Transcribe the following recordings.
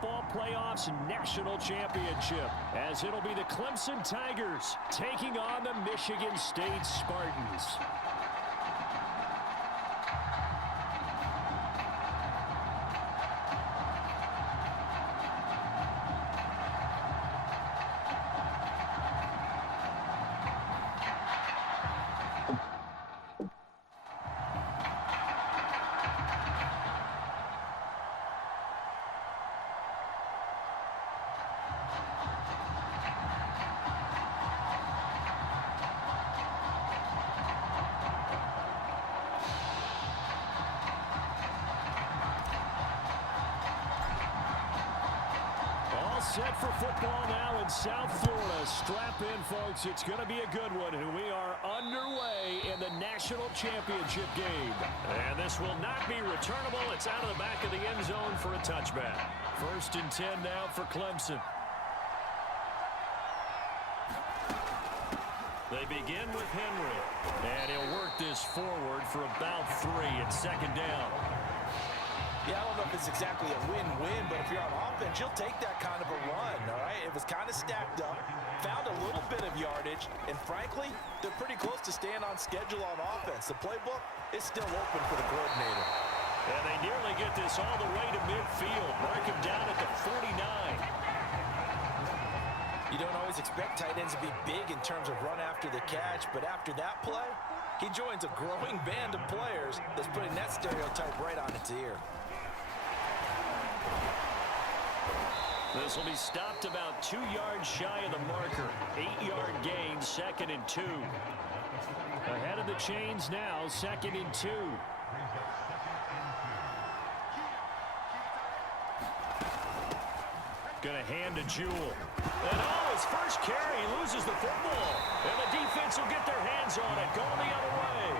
football playoffs national championship, as it'll be the Clemson Tigers taking on the Michigan State Spartans. Set for football now in South Florida. Strap in, folks. It's going to be a good one. And we are underway in the national championship game. And this will not be returnable. It's out of the back of the end zone for a touchback. 1st and 10 now for Clemson. They begin with Henry. And he'll work this forward for about 3 at 2nd down. Yeah, I don't know if it's exactly a win-win, but if you're on offense, you'll take that kind of a run, all right? It was kind of stacked up, found a little bit of yardage, and frankly, they're pretty close to staying on schedule on offense. The playbook is still open for the coordinator. And they nearly get this all the way to midfield. Mark him down at the 49. You don't always expect tight ends to be big in terms of run after the catch, but after that play, he joins a growing band of players that's putting that stereotype right on its ear. This will be stopped about 2 yards shy of the marker. 8-yard gain, 2nd and 2. Ahead of the chains now, 2nd and 2. Gonna hand to Jewell. And his first carry, he loses the football. And the defense will get their hands on it, going the other way.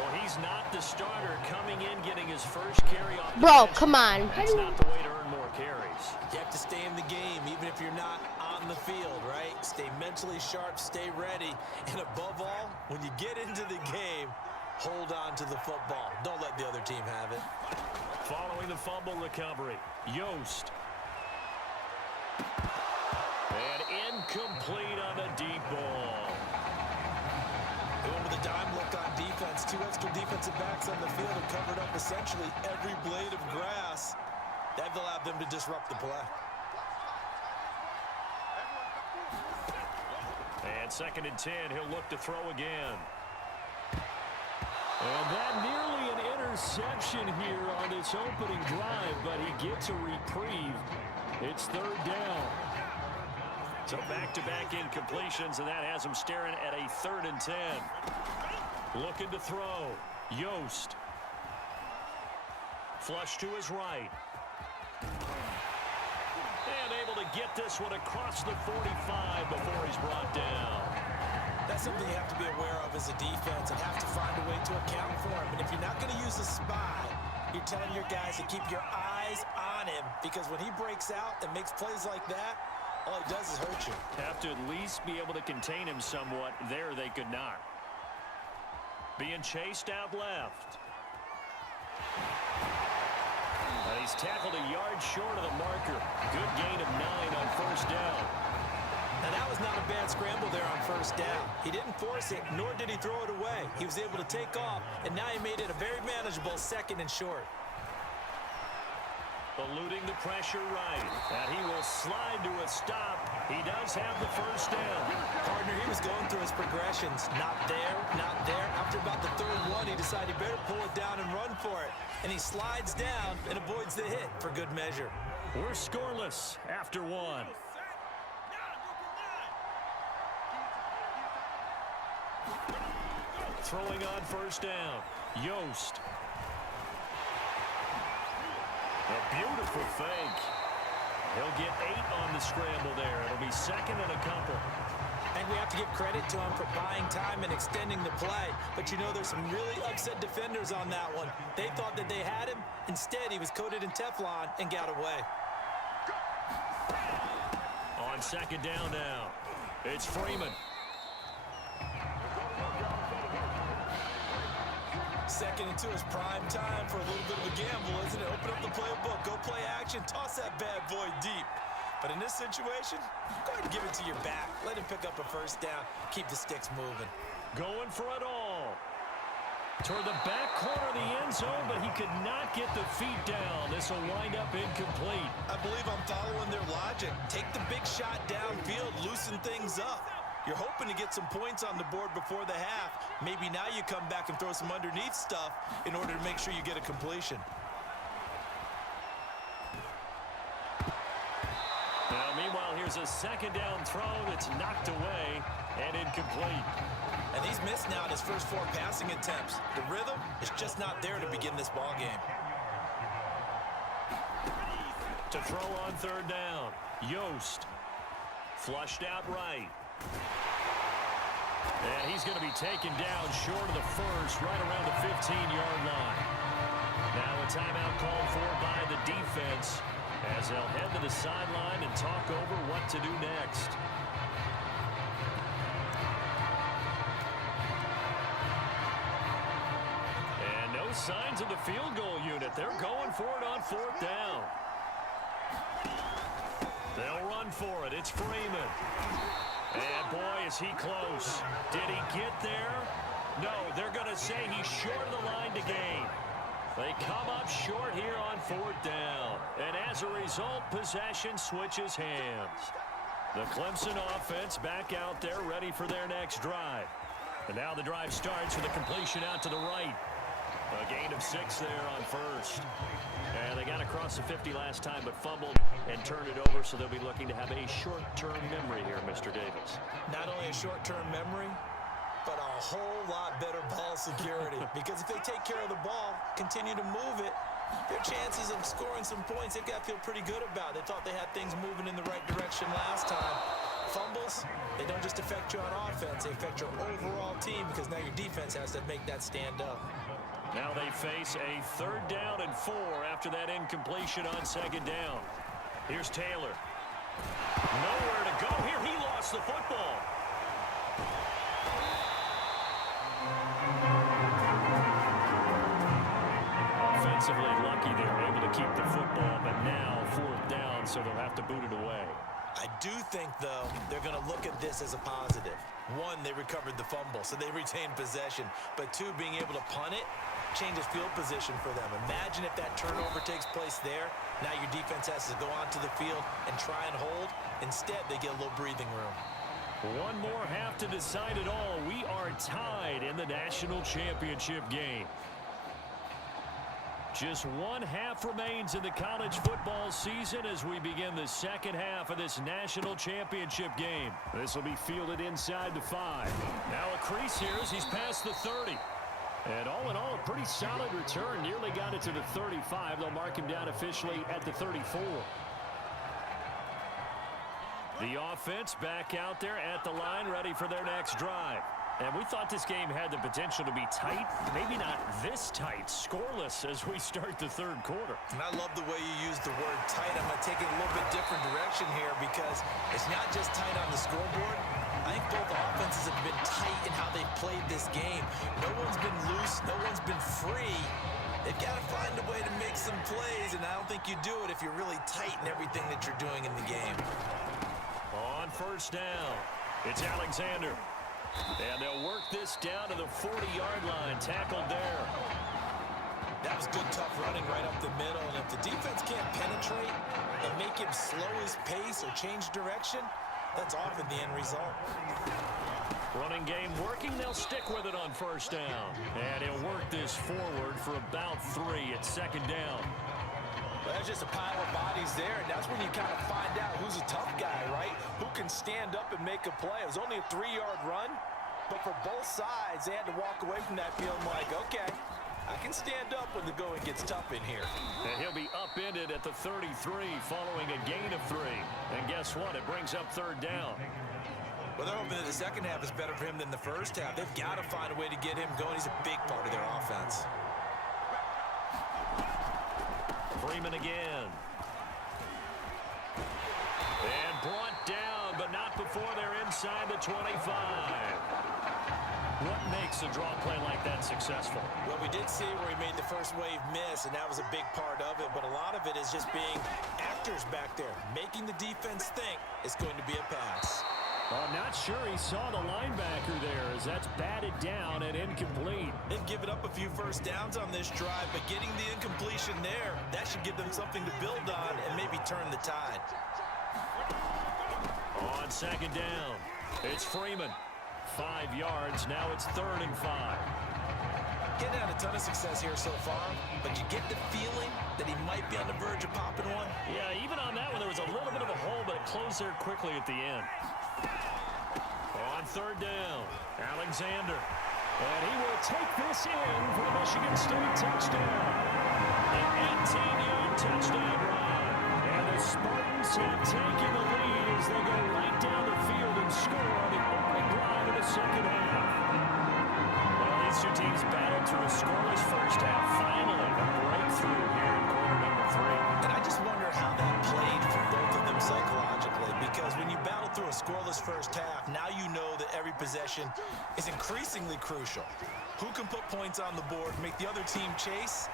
Well, he's not the starter coming in, getting his first carry off the bench. Come on. That's not the way to earn more carries. You have to stay in the game, even if you're not on the field, right? Stay mentally sharp, stay ready, and above all, when you get into the game, hold on to the football. Don't let the other team have it. Following the fumble recovery, Yost. And incomplete on the deep ball. Going with a dime look on defense. 2 extra defensive backs on the field and covered up essentially every blade of grass. That allowed them to disrupt the play. And 2nd and 10, he'll look to throw again. And that nearly an interception here on this opening drive, but he gets a reprieve. It's 3rd down. So back-to-back incompletions, and that has him staring at a 3rd and 10. Looking to throw. Yost. Flush to his right. And able to get this one across the 45 before he's brought down. That's something you have to be aware of as a defense and have to find a way to account for him. And if you're not going to use a spy, you're telling your guys to keep your eyes on him, because when he breaks out and makes plays like that, all he does is hurt you. Have to at least be able to contain him somewhat. There they could not. Being chased out left. And he's tackled a yard short of the marker. Good gain of 9 on 1st down. Now that was not a bad scramble there on 1st down. He didn't force it, nor did he throw it away. He was able to take off, and now he made it a very manageable 2nd and short. Eluding the pressure right. And he will slide to a stop. He does have the 1st down. Partner, he was going through his progressions. Not there, not there. After about the 3rd one, he decided he better pull it down and run for it. And he slides down and avoids the hit for good measure. We're scoreless after 1. Throwing on 1st down. Yost. A beautiful fake. He'll get 8 on the scramble there. It'll be 2nd and a couple. And we have to give credit to him for buying time and extending the play. But you know, there's some really upset defenders on that one. They thought that they had him. Instead, he was coated in Teflon and got away. On 2nd down now, it's Freeman. Second and 2 is prime time for a little bit of a gamble, isn't it? Open up the playbook, go play action, toss that bad boy deep. But in this situation, go ahead and give it to your back. Let him pick up a first down. Keep the sticks moving. Going for it all. Toward the back corner of the end zone, but he could not get the feet down. This will wind up incomplete. I believe I'm following their logic. Take the big shot downfield, loosen things up. You're hoping to get some points on the board before the half. Maybe now you come back and throw some underneath stuff in order to make sure you get a completion. Now, meanwhile, here's a second down throw that's knocked away and incomplete. And he's missed now in his first 4 passing attempts. The rhythm is just not there to begin this ball game. To throw on third down, Yost. Flushed out right. And he's going to be taken down short of the first, right around the 15-yard line. Now a timeout called for by the defense as they'll head to the sideline and talk over what to do next. And no signs of the field goal unit. They're going for it on fourth down. They'll run for it. It's Freeman. And boy, is he close. Did he get there? No, they're going to say he's short of the line to gain. They come up short here on fourth down. And as a result, possession switches hands. The Clemson offense back out there ready for their next drive. And now the drive starts with a completion out to the right. A gain of 6 there on first. And they got across the 50 last time, but fumbled and turned it over, so they'll be looking to have a short-term memory here, Mr. Davis. Not only a short-term memory, but a whole lot better ball security. Because if they take care of the ball, continue to move it, their chances of scoring some points, they've got to feel pretty good about. They thought they had things moving in the right direction last time. Fumbles, they don't just affect you on offense, they affect your overall team because now your defense has to make that stand up. Now they face a third down and 4 after that incompletion on second down. Here's Taylor. Nowhere to go here. He lost the football. Offensively lucky they were able to keep the football, but now fourth down, so they'll have to boot it away. I do think, though, they're going to look at this as a positive. 1, they recovered the fumble, so they retained possession. But 2, being able to punt it changes field position for them. Imagine if that turnover takes place there. Now your defense has to go onto the field and try and hold. Instead, they get a little breathing room. One more half to decide it all. We are tied in the national championship game. Just one half remains in the college football season as we begin the second half of this national championship game. This will be fielded inside the 5. Now a crease here as he's past the 30. And all in all, a pretty solid return. Nearly got it to the 35. They'll mark him down officially at the 34. The offense back out there at the line, ready for their next drive. And we thought this game had the potential to be tight. Maybe not this tight, scoreless as we start the third quarter. And I love the way you use the word tight. I'm going to take it a little bit different direction here because it's not just tight on the scoreboard. I think both offenses have been tight in how they've played this game. No one's been loose. No one's been free. They've got to find a way to make some plays, and I don't think you do it if you're really tight in everything that you're doing in the game. On first down, it's Alexander. And they'll work this down to the 40-yard line. Tackled there. That was good, tough running right up the middle. And if the defense can't penetrate and make him slow his pace or change direction, that's often the end result. Running game working. They'll stick with it on first down. And he'll work this forward for about 3 at second down. Well, there's just a pile of bodies there, and that's when you kind of find out who's a tough guy, right? Who can stand up and make a play. It was only a 3-yard run, but for both sides, they had to walk away from that feeling like, okay, I can stand up when the going gets tough in here. And he'll be upended at the 33 following a gain of 3. And guess what? It brings up third down. Well, they're hoping that the second half is better for him than the first half. They've got to find a way to get him going. He's a big part of their offense. Freeman again. And brought down, but not before they're inside the 25. What makes a draw play like that successful? Well, we did see where he made the first wave miss, and that was a big part of it. But a lot of it is just being actors back there, making the defense think it's going to be a pass. Well, I'm not sure he saw the linebacker there as that's batted down and incomplete. They've given up a few first downs on this drive, but getting the incompletion there, that should give them something to build on and maybe turn the tide. On second down, it's Freeman. 5 yards, now it's 3rd and 5. Getting had a ton of success here so far, but you get the feeling that he might be on the verge of popping one. Yeah, even on that one, there was a little bit of a hole, but it closed there quickly at the end. On 3rd down, Alexander. And he will take this in for the Michigan State touchdown. An 18-yard touchdown run. And the Spartans have taken the lead as they go right down the field and score on the opening drive of the second half. Well, these two teams battled through a scoreless first half. Finally, a breakthrough here in quarter number 3. And I just wonder how that played for both of them psychologically, because when you battle through a scoreless first half, now you know that every possession is increasingly crucial. Who can put points on the board, make the other team chase?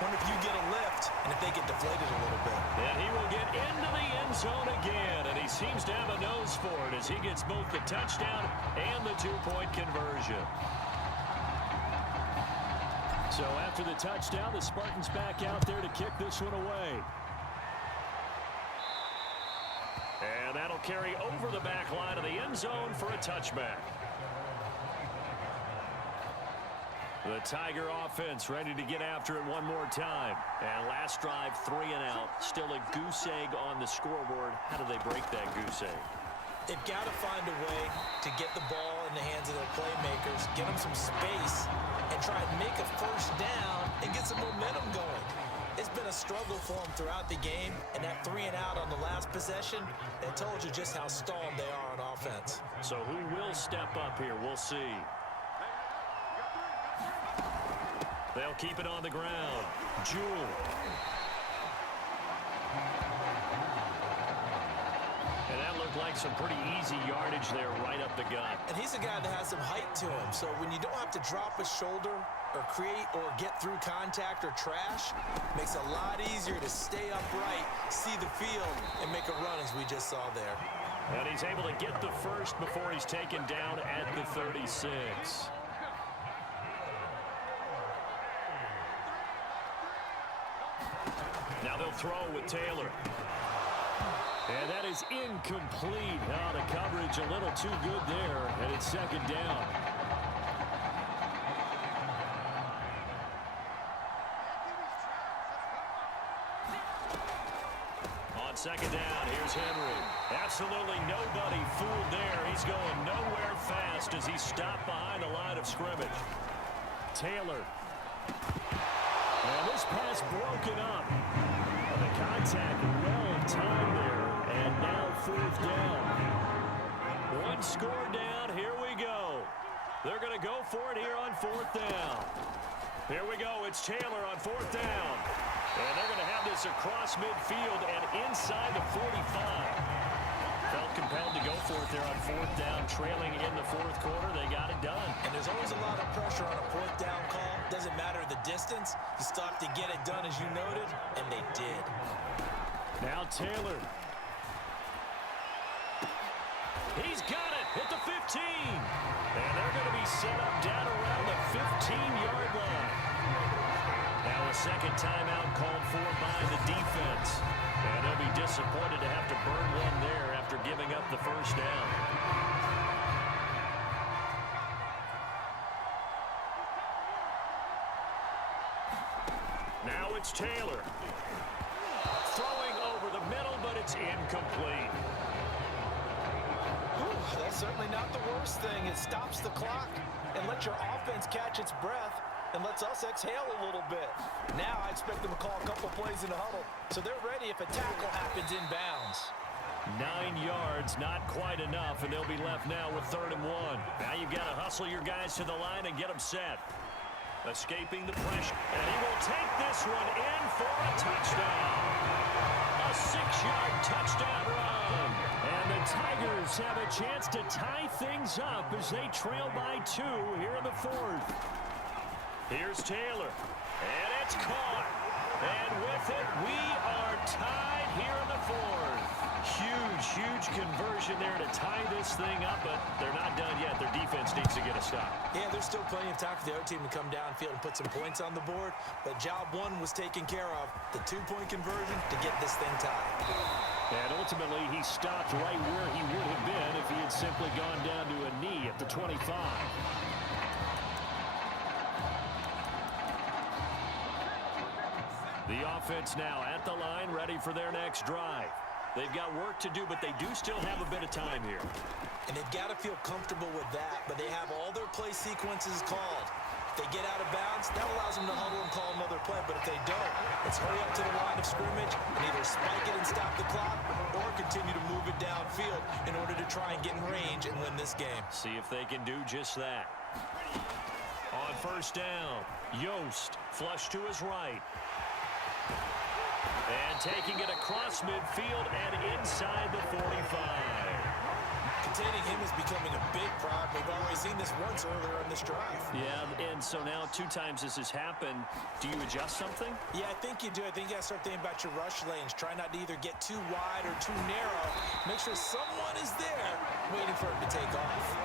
Wonder if you get a lift and if they get deflated a little bit. And he will get into the end zone again, and he seems to have a nose for it as he gets both the touchdown and the two-point conversion. So after the touchdown, the Spartans back out there to kick this one away. And that'll carry over the back line of the end zone for a touchback. The Tiger offense ready to get after it one more time. And last drive, 3 and out. Still a goose egg on the scoreboard. How do they break that goose egg? They've got to find a way to get the ball in the hands of their playmakers, get them some space, and try and make a first down and get some momentum going. It's been a struggle for them throughout the game, and that 3 and out on the last possession, that told you just how stalled they are on offense. So who will step up here? We'll see. They'll keep it on the ground. Jewell. And that looked like some pretty easy yardage there right up the gut. And he's a guy that has some height to him, so when you don't have to drop a shoulder or create or get through contact or trash, makes it a lot easier to stay upright, see the field, and make a run as we just saw there. And he's able to get the first before he's taken down at the 36. Now they'll throw with Taylor. And that is incomplete. Now the coverage a little too good there, and it's second down. On second down, here's Henry. Absolutely nobody fooled there. He's going nowhere fast as he's stopped behind the line of scrimmage. Taylor. And this pass broken up. And the contact well timed there. And now 4th down. 1 score down. Here we go. They're going to go for it here on 4th down. Here we go. It's Taylor on 4th down. And they're going to have this across midfield and inside the 45. Felt compelled to go for it there on 4th down, trailing in the 4th quarter. They got it done. And there's always a lot of pressure on a 4th down call. Doesn't matter the distance. You still have to get it done, as you noted, and they did. Now Taylor. He's got it at the 15. And they're going to be set up down around the 15-yard line. Now a second timeout called for by the defense. And they'll be disappointed to have to burn one there after giving up the first down. Now it's Taylor. Throwing over the middle, but it's incomplete. That's certainly not the worst thing. It stops the clock and lets your offense catch its breath and lets us exhale a little bit. Now I expect them to call a couple plays in the huddle, so they're ready if a tackle happens inbounds. 9 yards, not quite enough, and they'll be left now with 3rd and 1. Now you've got to hustle your guys to the line and get them set. Escaping the pressure, and he will take this one in for a touchdown. A 6-yard touchdown run. And the Tigers Saints have a chance to tie things up as they trail by 2 here in the 4th. Here's Taylor, and it's caught. And with it, we are tied here in the 4th. Huge conversion there to tie this thing up, but they're not done yet. Their defense needs to get a stop. Yeah, there's still plenty of time for the other team to come downfield and put some points on the board, but job 1 was taken care of. The 2-point conversion to get this thing tied. And ultimately, he stopped right where he would have been if he had simply gone down to a knee at the 25. The offense now at the line, ready for their next drive. They've got work to do, but they do still have a bit of time here. And they've got to feel comfortable with that, but they have all their play sequences called. If they get out of bounds, that allows them to huddle and call another play, but if they don't, let's hurry up to the line of scrimmage and either spike it and stop the clock or continue to move it downfield in order to try and get in range and win this game. See if they can do just that. On first down, Yost flush to his right. And taking it across midfield and inside the 45. Containing him is becoming a big problem. We've already seen this once earlier in this drive. Yeah, and so now 2 times this has happened. Do you adjust something? Yeah, I think you do. I think you got to start thinking about your rush lanes. Try not to either get too wide or too narrow. Make sure someone is there waiting for him to take off.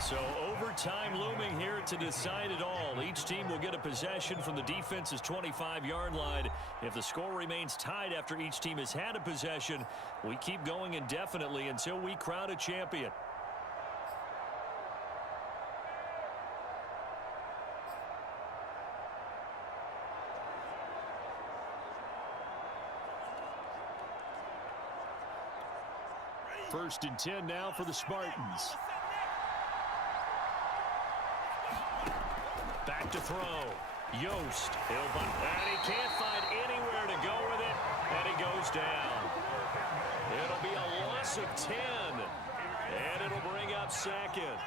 So overtime looming here to decide it all. Each team will get a possession from the defense's 25-yard line. If the score remains tied after each team has had a possession, we keep going indefinitely until we crown a champion. First and 10 now for the Spartans. Back to throw. Yost. And he can't find anywhere to go with it. And he goes down. It'll be a loss of 10. And it'll bring up 2nd.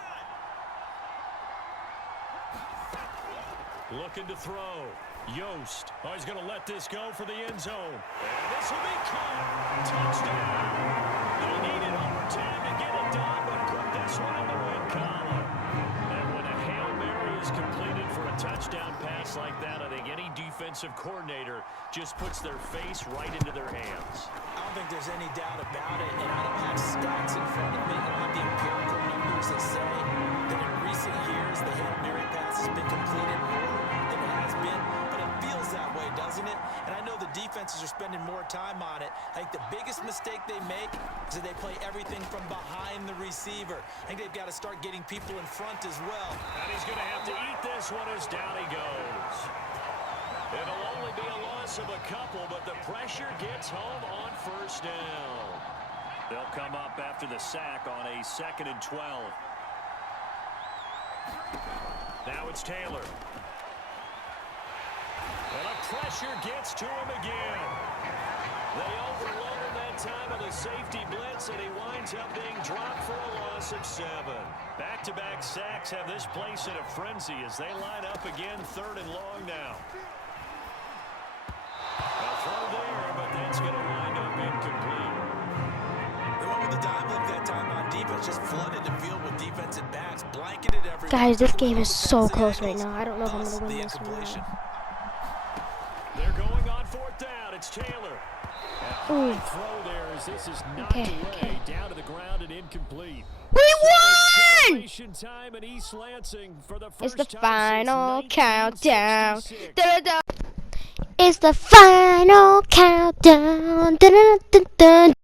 Looking to throw. Yost. Oh, he's going to let this go for the end zone. And this will be caught. Touchdown. They needed overtime to get it done, but put this one in the win column. And when a Hail Mary is completed for a touchdown pass like that, I think any defensive coordinator just puts their face right into their hands. I don't think there's any doubt about it, and I don't have stats in front of me. I don't have the empirical numbers that say that in recent years the Hail Mary pass has been completed more than it has been, but it feels that way, doesn't it? And I know the defenses are spending more time on it. I think the biggest mistake they make is that they play everything from behind the receiver. I think they've got to start getting people in front as well. And he's going to have to eat this one as down he goes. It'll only be a loss of a couple, but the pressure gets home on first down. They'll come up after the sack on a 2nd and 12. Now it's Taylor. And the pressure gets to him again. They overload him that time on the safety blitz, and he winds up being dropped for a loss of 7. Back-to-back sacks have this place in a frenzy as they line up again 3rd and long now. A throw there, but that's going to wind up incomplete. They went with the dime look that time on defense, just flooded the field with defensive backs, blanketed everything. Guys, this game is so close right now. I don't know if I'm going to win this one. They're going on 4th down. It's Taylor. Ooh. Throw there as this is knocked away down to the ground and incomplete. We won! Time in East Lansing for the It's first the time final since countdown. 1966. Da-da-da. It's the final countdown. Da-da-da-da-da.